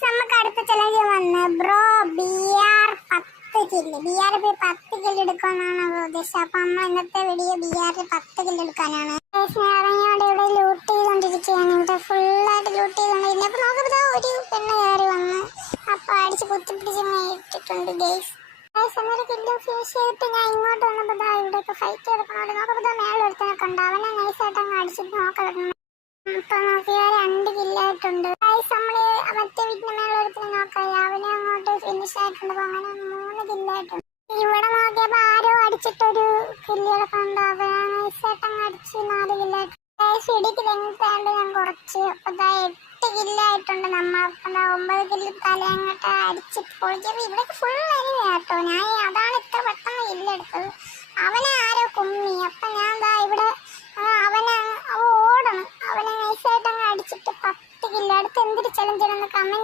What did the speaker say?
നമുക്ക് അടുത്ത ചലഞ്ച് വന്ന് bro BR 10 kill. BR 10 kill എടുക്കാനാണ് ഉദ്ദേശം. അപ്പൊ അമ്മ ഇന്നത്തെ വീഡിയോ BR 10 കില്ല് എടുക്കാനാണ്. ഇറങ്ങിയോണ്ട് ഇവിടെ ലൂട്ട് ചെയ്തോണ്ടിരിക്കുകയാണ്. ഇവിടെ ഫുള്ളായിട്ട് ലൂട്ട് ചെയ്തോണ്ടിരിക്കുന്നത്. അപ്പൊ നോക്കുമ്പോ ഒരു പെണ്ണ് കയറി വന്ന് അപ്പൊ അടിച്ച് കുത്തിപ്പിടിച്ച് ഇട്ടിട്ടുണ്ട് ഗൈസ്. എന്നൊരു കില്ല് ഫിനിഷ് ചെയ്തിട്ട് ഞാൻ ഇങ്ങോട്ട് വന്നപ്പോ ഇവിടെയൊക്കെ ഫൈറ്റ് എടുക്കണോണ്ട് നോക്കുമ്പോ മേളിൽ ഒരുത്തനൊക്കെ ഉണ്ട്. അവനെ നൈസായിട്ട് അങ്ങ് അടിച്ചിട്ട് നോക്കണം. ഇപ്പൊ നോക്കിയാൽ 2 കില്ലായിട്ടുണ്ട്. നമ്മള് മറ്റേ വീട്ടിന്റെ മേലെ ഒരുത്തിന് നോക്കാം. അവനെ അങ്ങോട്ട് ഫിനിഷ് ആയിട്ടുണ്ട്. അപ്പൊ അങ്ങനെ 3 കില്ലായിട്ടുണ്ട്. ഇവിടെ നോക്കിയപ്പോ ആരോ അടിച്ചിട്ടൊരു കില്ലുകളൊക്കെ ഉണ്ട്. അവനെ നൈസായിട്ട് അടിച്ച് 4 കില്ലായിട്ടുണ്ട്. ഇടിക്ക് തെങ്ങിട്ടാണ്ട് ഞാൻ കുറച്ച്. അപ്പൊ 8 കില്ലായിട്ടുണ്ട്. നമ്മൾ 9 കില്ല് തലയങ്ങോട്ട് അടിച്ചിട്ട് പൊളിച്ചപ്പോ ഇവിടെ ഫുൾ കേട്ടോ. ഞാൻ അതാണ് ഇത്ര പെട്ടെന്ന് കില്ലെടുത്തത്. അവനെ ആരോ കുമ്മി. അപ്പൊ ഞാൻ ഇവിടെ അവനെ ഓടണം. അവനെ നൈസായിട്ട് അങ്ങ് അടിച്ചിട്ട് 10 കില്ല. അടുത്ത് എന്തൊരു ചലഞ്ച് കമന്റ്